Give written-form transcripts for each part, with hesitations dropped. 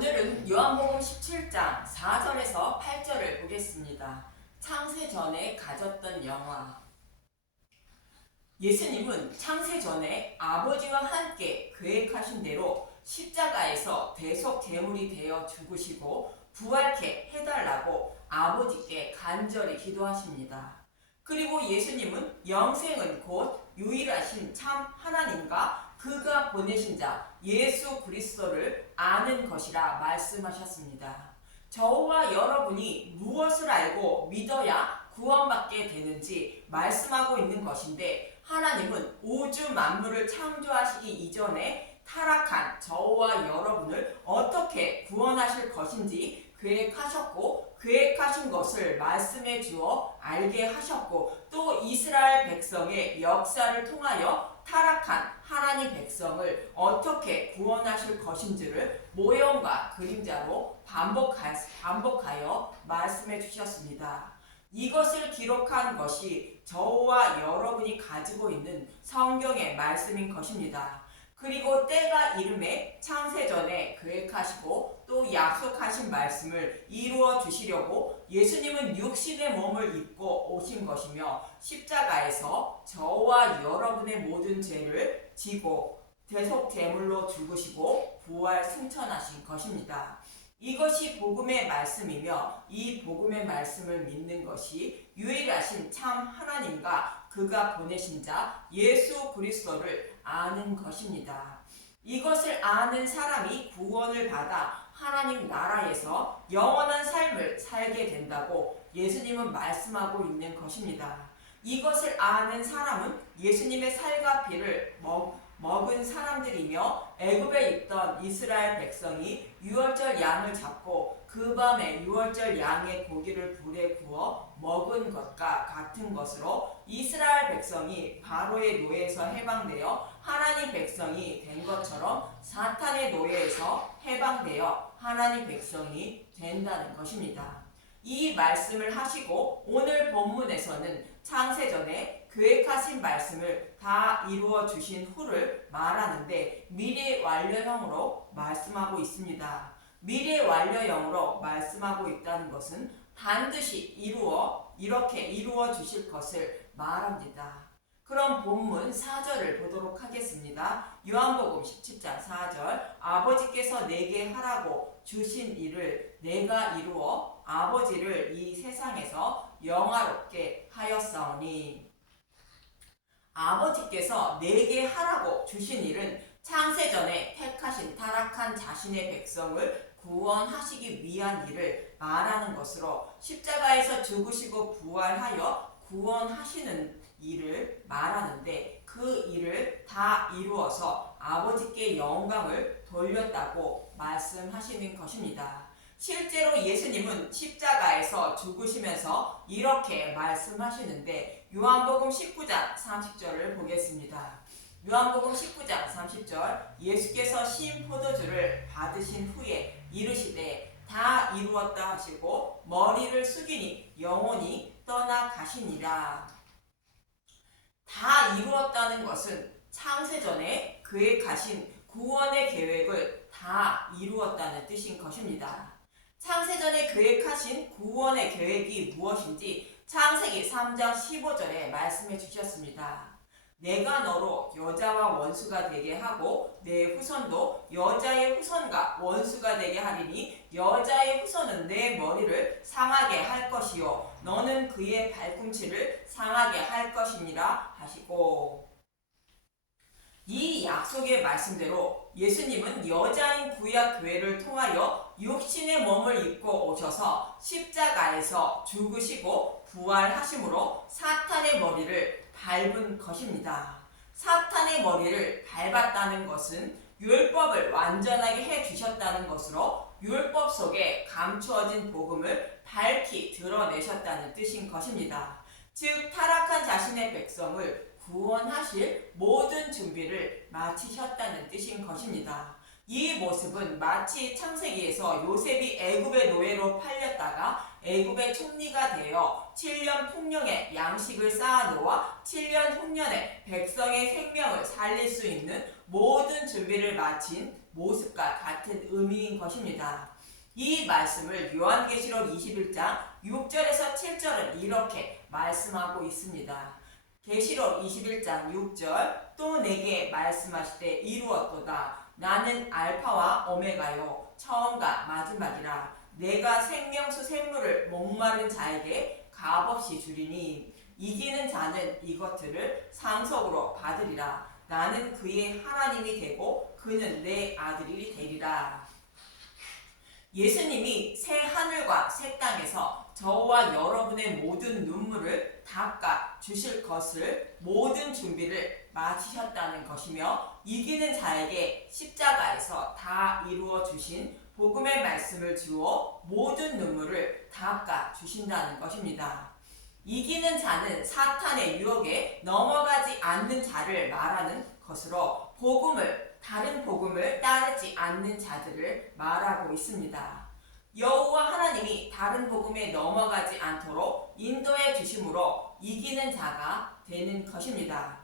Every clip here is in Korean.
오늘은 요한복음 17장 4절에서 8절을 보겠습니다. 창세 전에 가졌던 영화. 예수님은 창세 전에 아버지와 함께 계획하신 대로 십자가에서 대속 제물이 되어 죽으시고 부활케 해달라고 아버지께 간절히 기도하십니다. 그리고 예수님은 영생은 곧 유일하신 참 하나님과 그가 보내신 자 예수 그리스도를 아는 것이라 말씀하셨습니다. 저와 여러분이 무엇을 알고 믿어야 구원받게 되는지 말씀하고 있는 것인데, 하나님은 우주 만물을 창조하시기 이전에 타락한 저와 여러분을 어떻게 구원하실 것인지 계획하셨고, 계획하신 것을 말씀해 주어 알게 하셨고, 또 이스라엘 백성의 역사를 통하여 타락한 하나님 백성을 어떻게 구원하실 것인지를 모형과 그림자로 반복하여 말씀해 주셨습니다. 이것을 기록한 것이 저와 여러분이 가지고 있는 성경의 말씀인 것입니다. 그리고 때가 이름에 창세전에 계획하시고 또 약속하신 말씀을 이루어 주시려고 예수님은 육신의 몸을 입고 오신 것이며, 십자가에서 저와 여러분의 모든 죄를 지고 대속 제물로 죽으시고 부활 승천하신 것입니다. 이것이 복음의 말씀이며, 이 복음의 말씀을 믿는 것이 유일하신 참 하나님과 그가 보내신 자 예수 그리스도를 아는 것입니다. 이것을 아는 사람이 구원을 받아 하나님 나라에서 영원한 삶을 살게 된다고 예수님은 말씀하고 있는 것입니다. 이것을 아는 사람은 예수님의 살과 피를 먹은 사람들이며, 애굽에 있던 이스라엘 백성이 유월절 양을 잡고 그 밤에 유월절 양의 고기를 불에 구워 먹은 것과 같은 것으로 이스라엘 백성이 바로의 노예에서 해방되어 하나님 백성이 된 것처럼 사탄의 노예에서 해방되어 하나님 백성이 된다는 것입니다. 이 말씀을 하시고 오늘 본문에서는 창세전에 계획하신 말씀을 다 이루어 주신 후를 말하는데, 미래 완료형으로 말씀하고 있습니다. 미래 완료형으로 말씀하고 있다는 것은 반드시 이렇게 이루어 주실 것을 말합니다. 그럼 본문 4절을 보도록 하겠습니다. 요한복음 17장 4절. 아버지께서 내게 하라고 주신 일을 내가 이루어 아버지를 이 세상에서 영화롭게 하였사오니. 아버지께서 내게 하라고 주신 일은 창세전에 택하신 타락한 자신의 백성을 구원하시기 위한 일을 말하는 것으로, 십자가에서 죽으시고 부활하여 구원하시는 일을 말하는데, 그 일을 다 이루어서 아버지께 영광을 돌렸다고 말씀하시는 것입니다. 실제로 예수님은 십자가에서 죽으시면서 이렇게 말씀하시는데, 요한복음 19장 30절을 보겠습니다. 요한복음 19장 30절. 예수께서 신 포도주를 받으신 후에 이르시되 다 이루었다 하시고 머리를 숙이니 영혼이 떠나가시니라. 다 이루었다는 것은 창세전에 계획하신 구원의 계획을 다 이루었다는 뜻인 것입니다. 창세전에 계획하신 구원의 계획이 무엇인지 창세기 3장 15절에 말씀해 주셨습니다. 내가 너로 여자와 원수가 되게 하고 내 후손도 여자의 후손과 원수가 되게 하리니, 여자의 후손은 내 머리를 상하게 할 것이요 너는 그의 발꿈치를 상하게 할 것이니라 하시고, 이 약속의 말씀대로 예수님은 여자인 구약 교회를 통하여 육신의 몸을 입고 오셔서 십자가에서 죽으시고 부활하심으로 사탄의 머리를 밟은 것입니다. 사탄의 머리를 밟았다는 것은 율법을 완전하게 해주셨다는 것으로, 율법 속에 감추어진 복음을 밝히 드러내셨다는 뜻인 것입니다. 즉, 타락한 자신의 백성을 구원하실 모든 준비를 마치셨다는 뜻인 것입니다. 이 모습은 마치 창세기에서 요셉이 애굽의 노예로 팔렸다가 애굽의 총리가 되어 7년 풍년의 양식을 쌓아놓아 7년 풍년에 백성의 생명을 살릴 수 있는 모든 준비를 마친 모습과 같은 의미인 것입니다. 이 말씀을 요한계시록 21장 6절에서 7절은 이렇게 말씀하고 있습니다. 계시록 21장 6절 또 내게 말씀하시되 이루었도다. 나는 알파와 오메가요 처음과 마지막이라. 내가 생명수 샘물을 목마른 자에게 값없이 주리니 이기는 자는 이것들을 상속으로 받으리라. 나는 그의 하나님이 되고 그는 내 아들이 되리라. 예수님이 새 하늘과 새 땅에서 저와 여러분의 모든 눈물을 닦아 주실 것을 모든 준비를 마치셨다는 것이며 이기는 자에게 십자가에서 다 이루어 주신 복음의 말씀을 주어 모든 눈물을 닦아 주신다는 것입니다. 이기는 자는 사탄의 유혹에 넘어가지 않는 자를 말하는 것으로 다른 복음을 따르지 않는 자들을 말하고 있습니다. 여호와 하나님이 다른 복음에 넘어가지 않도록 인도해 주심으로 이기는 자가 되는 것입니다.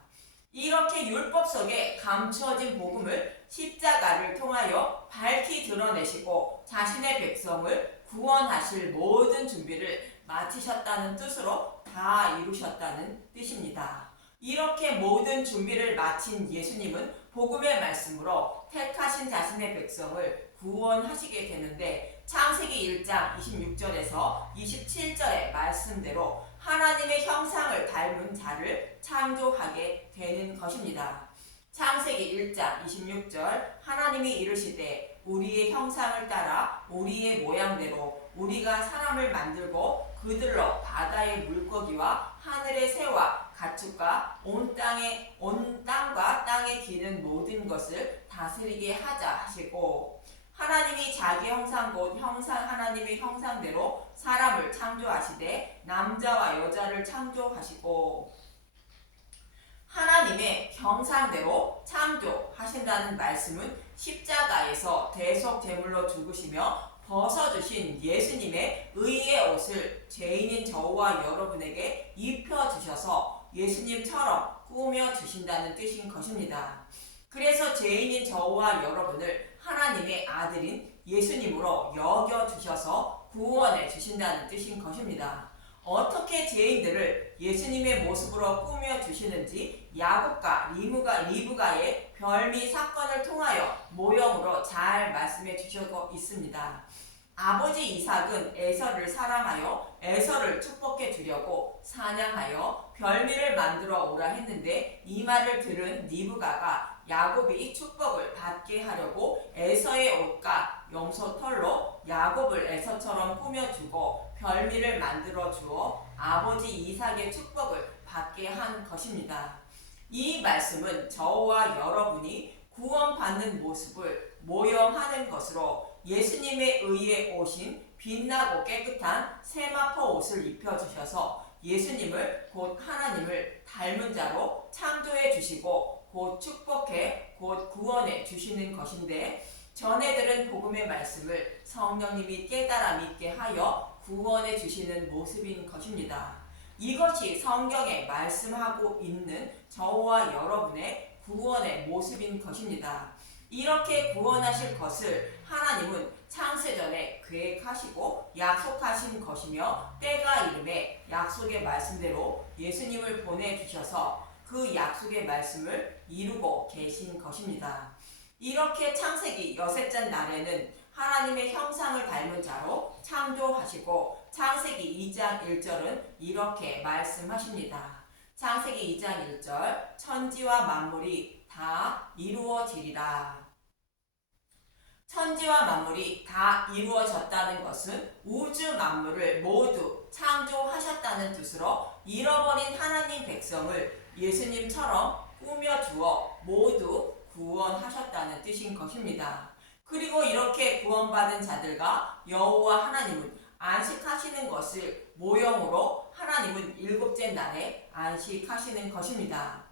이렇게 율법 속에 감추어진 복음을 십자가를 통하여 밝히 드러내시고 자신의 백성을 구원하실 모든 준비를 마치셨다는 뜻으로 다 이루셨다는 뜻입니다. 이렇게 모든 준비를 마친 예수님은 복음의 말씀으로 택하신 자신의 백성을 구원하시게 되는데 창세기 1장 26절에서 27절의 말씀대로 하나님의 형상을 닮은 자를 창조하게 되는 것입니다. 창세기 1장 26절 하나님이 이르시되 우리의 형상을 따라 우리의 모양대로 우리가 사람을 만들고 그들로 바다의 물고기와 하늘의 새와 가축과 온 땅과 땅에 기는 모든 것을 다스리게 하자 하시고 하나님이 자기 형상 곧 하나님의 형상대로 사람을 창조하시되 남자와 여자를 창조하시고 하나님의 형상대로 창조하신다는 말씀은 십자가에서 대속제물로 죽으시며 벗어주신 예수님의 의의 옷을 죄인인 저와 여러분에게 입혀주셔서 예수님처럼 꾸며주신다는 뜻인 것입니다. 그래서 죄인인 저와 여러분을 하나님의 아들인 예수님으로 여겨주셔서 구원해 주신다는 뜻인 것입니다. 어떻게 죄인들을 예수님의 모습으로 꾸며주시는지 야곱과 리브가의 별미 사건을 통하여 모형으로 잘 말씀해 주시고 있습니다. 아버지 이삭은 에서를 사랑하여 에서를 축복해 주려고 사냥하여 별미를 만들어 오라 했는데 이 말을 들은 리브가가 야곱이 축복을 받게 하려고 에서의 옷과 염소털로 야곱을 에서처럼 꾸며주고 별미를 만들어 주어 아버지 이삭의 축복을 받게 한 것입니다. 이 말씀은 저와 여러분이 구원받는 모습을 모형하는 것으로 예수님의 의에 오신 빛나고 깨끗한 세마포 옷을 입혀주셔서 예수님을 곧 하나님을 닮은 자로 창조해 주시고 곧 축복해 곧 구원해 주시는 것인데 전해들은 복음의 말씀을 성령님이 깨달아 믿게 하여 구원해 주시는 모습인 것입니다. 이것이 성경에 말씀하고 있는 저와 여러분의 구원의 모습인 것입니다. 이렇게 구원하실 것을 하나님은 창세전에 계획하시고 약속하신 것이며 때가 이름에 약속의 말씀대로 예수님을 보내주셔서 그 약속의 말씀을 이루고 계신 것입니다. 이렇게 창세기 여섯째 날에는 하나님의 형상을 닮은 자로 창조하시고 창세기 2장 1절은 이렇게 말씀하십니다. 창세기 2장 1절 천지와 만물이 다 이루어지리라. 천지와 만물이 다 이루어졌다는 것은 우주 만물을 모두 창조하셨다는 뜻으로 잃어버린 하나님 백성을 예수님처럼 꾸며주어 모두 구원하셨다는 뜻인 것입니다. 그리고 이렇게 구원받은 자들과 여호와 하나님은 안식하시는 것을 모형으로 하나님은 일곱째 날에 안식하시는 것입니다.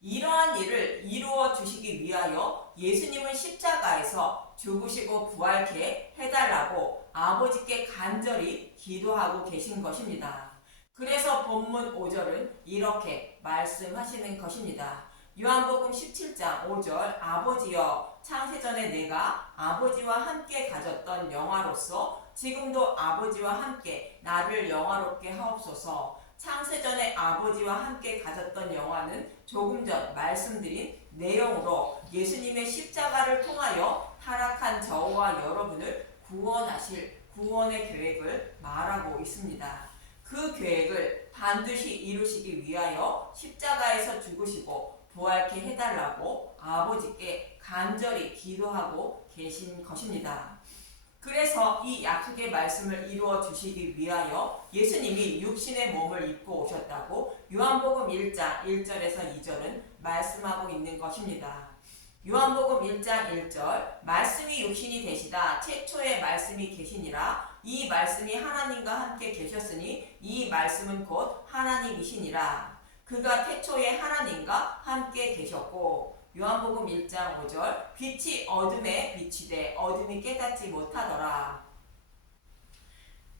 이러한 일을 이루어 주시기 위하여 예수님은 십자가에서 죽으시고 부활케 해달라고 아버지께 간절히 기도하고 계신 것입니다. 그래서 본문 5절은 이렇게 말씀하시는 것입니다. 요한복음 17장 5절 아버지여 창세전에 내가 아버지와 함께 가졌던 영화로서 지금도 아버지와 함께 나를 영화롭게 하옵소서. 창세전에 아버지와 함께 가졌던 영화는 조금 전 말씀드린 내용으로 예수님의 십자가를 통하여 타락한 저와 여러분을 구원하실 구원의 계획을 말하고 있습니다. 그 계획을 반드시 이루시기 위하여 십자가에서 죽으시고 부활케 해달라고 아버지께 간절히 기도하고 계신 것입니다. 그래서 이 약속의 말씀을 이루어 주시기 위하여 예수님이 육신의 몸을 입고 오셨다고 요한복음 1장 1절에서 2절은 말씀하고 있는 것입니다. 요한복음 1장 1절 말씀이 육신이 되시다 최초의 말씀이 계시니라 이 말씀이 하나님과 함께 계셨으니 이 말씀은 곧 하나님이시니라 그가 태초에 하나님과 함께 계셨고 요한복음 1장 5절 빛이 어둠에 비치되 어둠이 깨닫지 못하더라.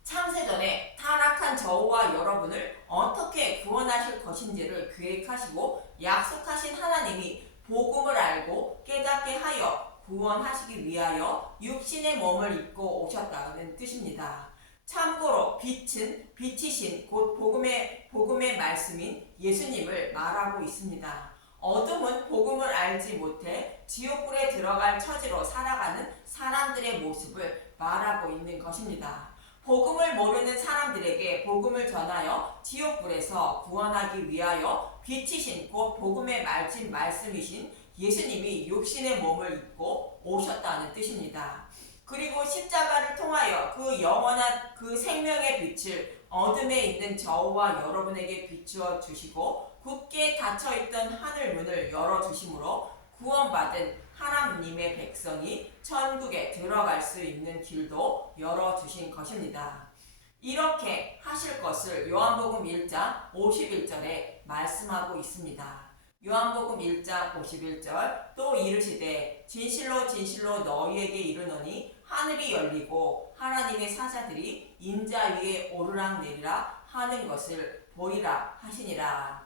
창세전에 타락한 저와 여러분을 어떻게 구원하실 것인지를 계획하시고 약속하신 하나님이 복음을 알고 깨닫게 하여 구원하시기 위하여 육신의 몸을 입고 오셨다는 뜻입니다. 참고로 빛은 빛이신 곧 복음의 말씀인 예수님을 말하고 있습니다. 어둠은 복음을 알지 못해 지옥불에 들어갈 처지로 살아가는 사람들의 모습을 말하고 있는 것입니다. 복음을 모르는 사람들에게 복음을 전하여 지옥불에서 구원하기 위하여 빛이신 곧 복음의 말씀이신 예수님이 육신의 몸을 입고 오셨다는 뜻입니다. 그리고 십자가를 통하여 그 영원한 그 생명의 빛을 어둠에 있는 저와 여러분에게 비추어 주시고 굳게 닫혀있던 하늘 문을 열어주심으로 구원받은 하나님의 백성이 천국에 들어갈 수 있는 길도 열어주신 것입니다. 이렇게 하실 것을 요한복음 1장 51절에 말씀하고 있습니다. 요한복음 1장 51절 또 이르시되 진실로 진실로 너희에게 이르노니 하늘이 열리고 하나님의 사자들이 인자 위에 오르락내리락 하는 것을 보리라 하시니라.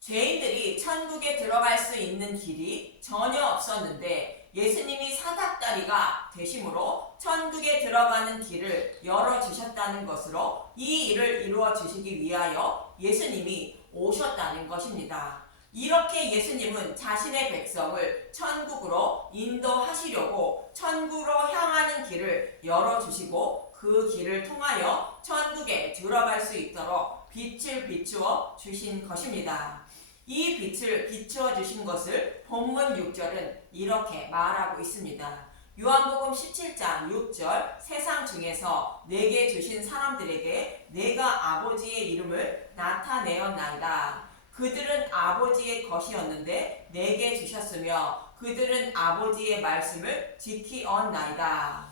죄인들이 천국에 들어갈 수 있는 길이 전혀 없었는데 예수님이 사닥다리가 되심으로 천국에 들어가는 길을 열어주셨다는 것으로 이 일을 이루어 주시기 위하여 예수님이 오셨다는 것입니다. 이렇게 예수님은 자신의 백성을 천국으로 인도하시려고 천국으로 향하는 길을 열어주시고 그 길을 통하여 천국에 들어갈 수 있도록 빛을 비추어 주신 것입니다. 이 빛을 비추어 주신 것을 본문 6절은 이렇게 말하고 있습니다. 요한복음 17장 6절 세상 중에서 내게 주신 사람들에게 내가 아버지의 이름을 나타내었나이다. 그들은 아버지의 것이었는데 내게 주셨으며 그들은 아버지의 말씀을 지키었나이다.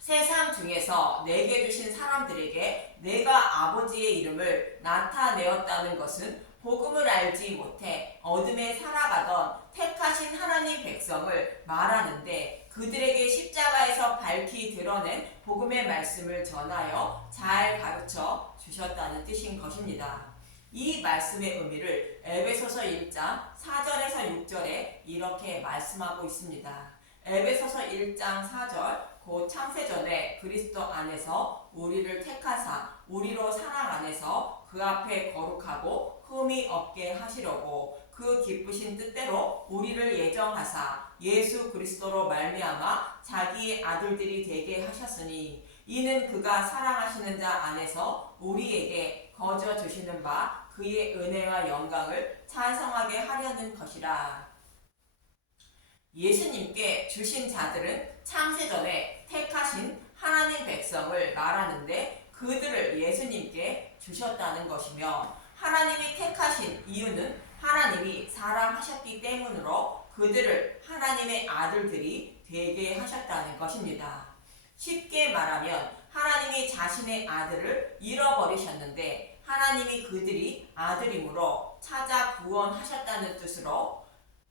세상 중에서 내게 주신 사람들에게 내가 아버지의 이름을 나타내었다는 것은 복음을 알지 못해 어둠에 살아가던 택하신 하나님 백성을 말하는데 그들에게 십자가에서 밝히 드러낸 복음의 말씀을 전하여 잘 가르쳐 주셨다는 뜻인 것입니다. 이 말씀의 의미를 에베소서 1장 4절에서 6절에 이렇게 말씀하고 있습니다. 에베소서 1장 4절 곧 창세전에 그리스도 안에서 우리를 택하사 우리로 사랑 안에서 그 앞에 거룩하고 흠이 없게 하시려고 그 기쁘신 뜻대로 우리를 예정하사 예수 그리스도로 말미암아 자기의 아들들이 되게 하셨으니 이는 그가 사랑하시는 자 안에서 우리에게 거저 주시는 바 그의 은혜와 영광을 찬송하게 하려는 것이라. 예수님께 주신 자들은 창세전에 택하신 하나님 백성을 말하는데 그들을 예수님께 주셨다는 것이며 하나님이 택하신 이유는 하나님이 사랑하셨기 때문으로 그들을 하나님의 아들들이 되게 하셨다는 것입니다. 쉽게 말하면 하나님이 자신의 아들을 잃어버리셨는데 하나님이 그들이 아들임으로 찾아 구원하셨다는 뜻으로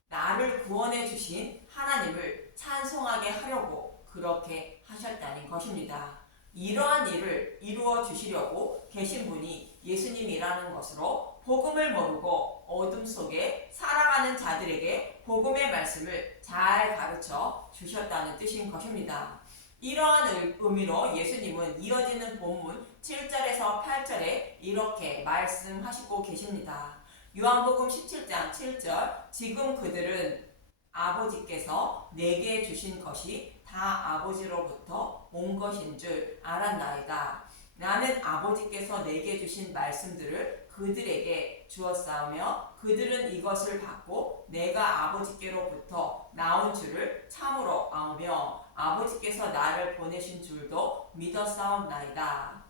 나를 구원해 주신 하나님을 찬송하게 하려고 그렇게 하셨다는 것입니다. 이러한 일을 이루어 주시려고 계신 분이 예수님이라는 것으로 복음을 모르고 어둠 속에 살아가는 자들에게 복음의 말씀을 잘 가르쳐 주셨다는 뜻인 것입니다. 이러한 의미로 예수님은 이어지는 본문 7절에서 8절에 이렇게 말씀하시고 계십니다. 요한복음 17장 7절 지금 그들은 아버지께서 내게 주신 것이 다 아버지로부터 온 것인 줄 알았나이다. 나는 아버지께서 내게 주신 말씀들을 그들에게 주었사오며 그들은 이것을 받고 내가 아버지께로부터 나온 줄을 참으로 아며 아버지께서 나를 보내신 줄도 믿었사옵나이다.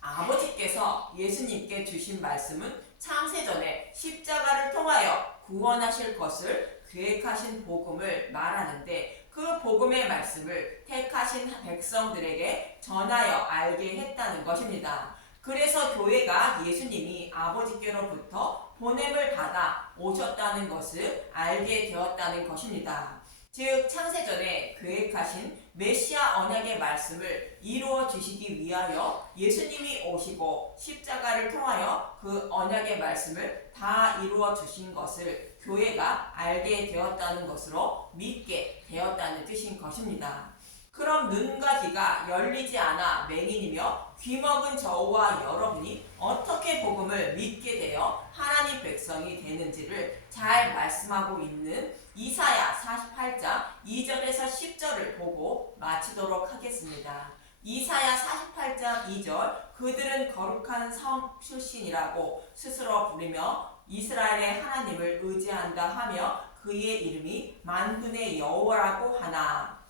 아버지께서 예수님께 주신 말씀은 창세전에 십자가를 통하여 구원하실 것을 계획하신 복음을 말하는데 그 복음의 말씀을 택하신 백성들에게 전하여 알게 했다는 것입니다. 그래서 교회가 예수님이 아버지께로부터 보냄을 받아 오셨다는 것을 알게 되었다는 것입니다. 즉 창세전에 계획하신 메시아 언약의 말씀을 이루어 주시기 위하여 예수님이 오시고 십자가를 통하여 그 언약의 말씀을 다 이루어 주신 것을 교회가 알게 되었다는 것으로 믿게 되었다는 뜻인 것입니다. 그럼 눈과 귀가 열리지 않아 맹인이며 귀먹은 저와 여러분이 어떻게 복음을 믿게 되어 하나님 백성이 되는지를 잘 말씀하고 있는 이사야 48장 2절에서 10절을 보고 마치도록 하겠습니다. 이사야 48장 2절 그들은 거룩한 성 출신이라고 스스로 부르며 이스라엘의 하나님을 의지한다 하며 그의 이름이 만군의 여호와라고 하나.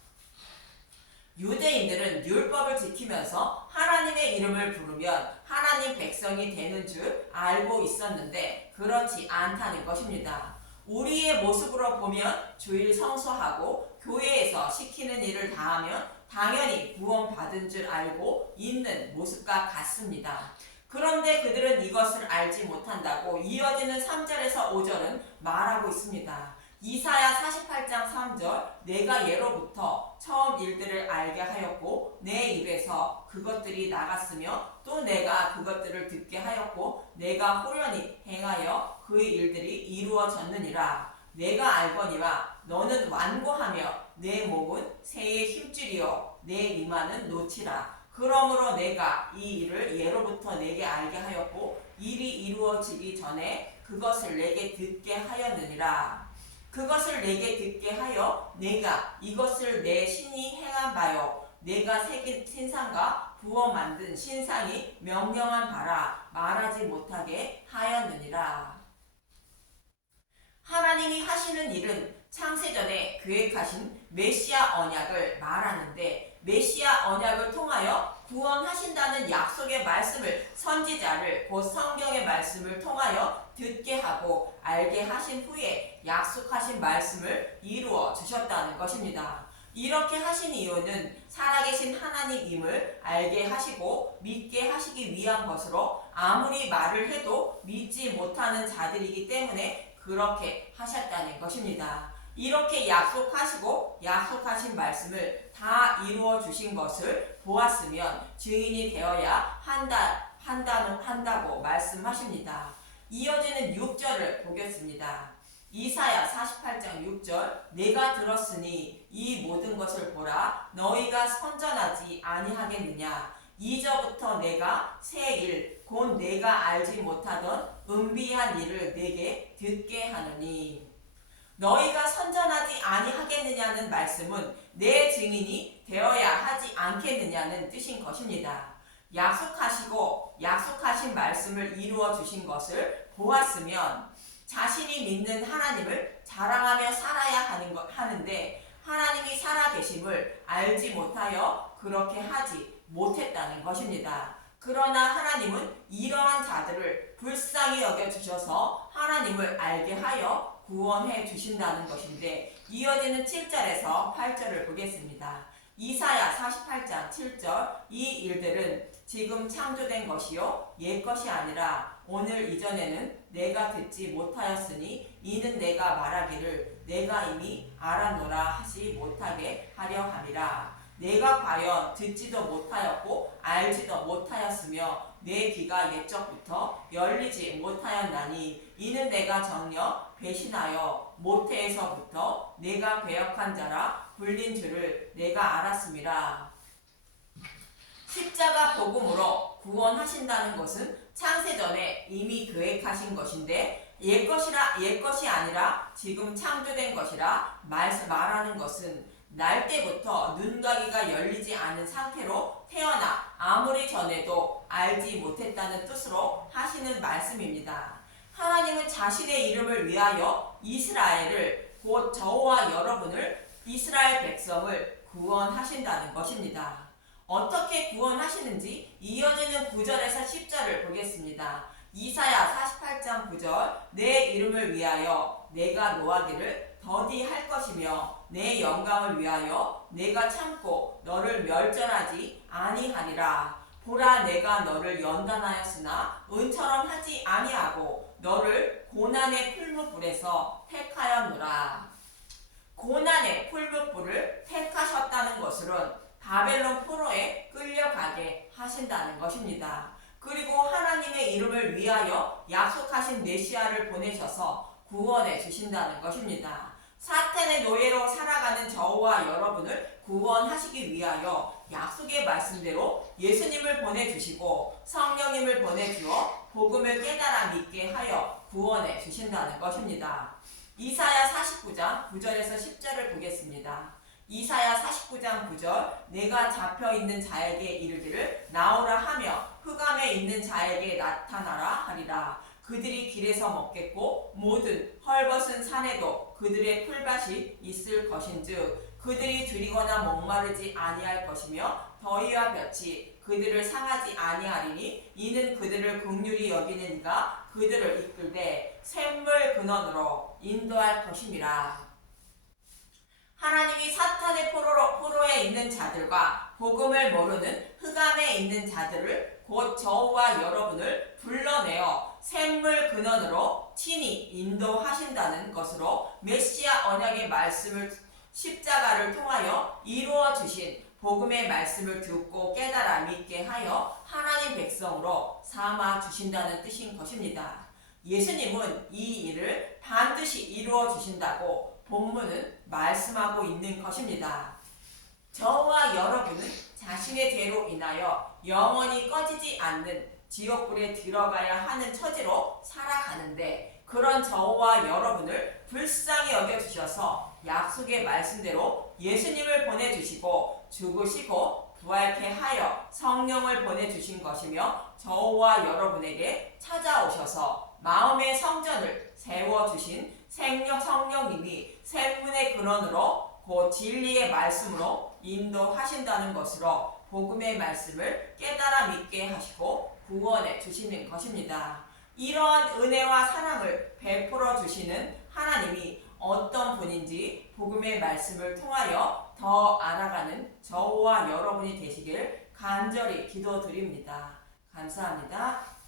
유대인들은 율법을 지키면서 하나님의 이름을 부르면 하나님 백성이 되는 줄 알고 있었는데 그렇지 않다는 것입니다. 우리의 모습으로 보면 주일 성수하고 교회에서 시키는 일을 다하면 당연히 구원받은 줄 알고 있는 모습과 같습니다. 그런데 그들은 이것을 알지 못한다고 이어지는 3절에서 5절은 말하고 있습니다. 이사야 48장 3절 내가 예로부터 처음 일들을 알게 하였고 내 입에서 그것들이 나갔으며 또 내가 그것들을 듣게 하였고 내가 호련히 행하여 그 일들이 이루어졌느니라. 내가 알거니와 너는 완고하며 내 목은 새의 힘줄이요 내 이마는 노치라. 그러므로 내가 이 일을 예로부터 내게 알게 하였고 일이 이루어지기 전에 그것을 내게 듣게 하였느니라. 그것을 내게 듣게 하여 내가 이것을 내 신이 행한 바요 내가 새긴 신상과 부어 만든 신상이 명령한 바라 말하지 못하게 하였느니라. 하나님이 하시는 일은 창세전에 계획하신 메시아 언약을 말하는데 메시아 언약을 통하여 구원하신다는 약속의 말씀을 선지자를 곧 성경의 말씀을 통하여 듣게 하고 알게 하신 후에 약속하신 말씀을 이루어 주셨다는 것입니다. 이렇게 하신 이유는 살아계신 하나님임을 알게 하시고 믿게 하시기 위한 것으로 아무리 말을 해도 믿지 못하는 자들이기 때문에 그렇게 하셨다는 것입니다. 이렇게 약속하시고 약속하신 말씀을 다 이루어 주신 것을 보았으면 증인이 되어야 한다고 말씀하십니다. 이어지는 6절을 보겠습니다. 이사야 48장 6절 내가 들었으니 이 모든 것을 보라 너희가 선전하지 아니하겠느냐 이저부터 내가 새 일 곧 내가 알지 못하던 은비한 일을 내게 듣게 하느니 너희가 선전하지 아니하겠느냐는 말씀은 내 증인이 되어야 하지 않겠느냐는 뜻인 것입니다. 약속하시고 약속하신 말씀을 이루어 주신 것을 보았으면 자신이 믿는 하나님을 자랑하며 살아야 하는데 하나님이 살아계심을 알지 못하여 그렇게 하지 못했다는 것입니다. 그러나 하나님은 이러한 자들을 불쌍히 여겨주셔서 하나님을 알게 하여 구원해 주신다는 것인데 이어지는 7절에서 8절을 보겠습니다. 이사야 48장 7절 이 일들은 지금 창조된 것이요 옛 것이 아니라 오늘 이전에는 내가 듣지 못하였으니 이는 내가 말하기를 내가 이미 알았노라 하지 못하게 하려 함이라. 내가 과연 듣지도 못하였고 알지도 못하였으며 내 귀가 옛적부터 열리지 못하였나니 이는 내가 정녕 배신하여 모태에서부터 내가 배역한 자라 불린 줄을 내가 알았음이라. 십자가 복음으로 구원하신다는 것은 창세전에 이미 계획하신 것인데 옛것이 아니라 지금 창조된 것이라 말하는 것은 날 때부터 눈가기가 열리지 않은 상태로 태어나 아무리 전에도 알지 못했다는 뜻으로 하시는 말씀입니다. 하나님은 자신의 이름을 위하여 이스라엘을 곧 저와 여러분을 이스라엘 백성을 구원하신다는 것입니다. 어떻게 구원하시는지 이어지는 9절에서 10절을 보겠습니다. 이사야 48장 9절 내 이름을 위하여 내가 노하기를 더디 할 것이며 내 영광을 위하여 내가 참고 너를 멸절하지 아니하리라. 보라 내가 너를 연단하였으나 은처럼 하지 아니하고 너를 고난의 풀무불에서 택하였노라. 고난의 풀무불을 택하셨다는 것은 바벨론 포로에 끌려가게 하신다는 것입니다. 그리고 하나님의 이름을 위하여 약속하신 메시아를 보내셔서 구원해 주신다는 것입니다. 사탄의 노예로 살아가는 저와 여러분을 구원하시기 위하여 약속의 말씀대로 예수님을 보내주시고 성령님을 보내주어 복음을 깨달아 믿게 하여 구원해 주신다는 것입니다. 이사야 49장 9절에서 10절을 보겠습니다. 이사야 49장 9절 내가 잡혀있는 자에게 이르기를 나오라 하며 흑암에 있는 자에게 나타나라 하리라. 그들이 길에서 먹겠고 모든 헐벗은 산에도 그들의 풀밭이 있을 것인즉 그들이 줄이거나 목마르지 아니할 것이며 더위와 볕이 그들을 상하지 아니하리니 이는 그들을 긍휼히 여기는 이가 그들을 이끌되 샘물 근원으로 인도할 것임이라. 하나님이 사탄의 포로에 있는 자들과 복음을 모르는 흑암에 있는 자들을 곧 저와 여러분을 불러내어 샘물 근원으로 친히 인도하신다는 것으로 메시아 언약의 말씀을 십자가를 통하여 이루어 주신 복음의 말씀을 듣고 깨달아 믿게 하여 하나님 백성으로 삼아 주신다는 뜻인 것입니다. 예수님은 이 일을 반드시 이루어 주신다고 본문은 말씀하고 있는 것입니다. 저와 여러분은 자신의 죄로 인하여 영원히 꺼지지 않는 지옥불에 들어가야 하는 처지로 살아가는데 그런 저와 여러분을 불쌍히 여겨주셔서 약속의 말씀대로 예수님을 보내주시고 죽으시고 부활케 하여 성령을 보내주신 것이며 저와 여러분에게 찾아오셔서 마음의 성전을 세워주신 성령님이 샘문의 근원으로 곧 진리의 말씀으로 인도하신다는 것으로 복음의 말씀을 깨달아 믿게 하시고 구원해 주시는 것입니다. 이러한 은혜와 사랑을 베풀어 주시는 하나님이 어떤 분인지 복음의 말씀을 통하여 더 알아가는 저와 여러분이 되시길 간절히 기도드립니다. 감사합니다.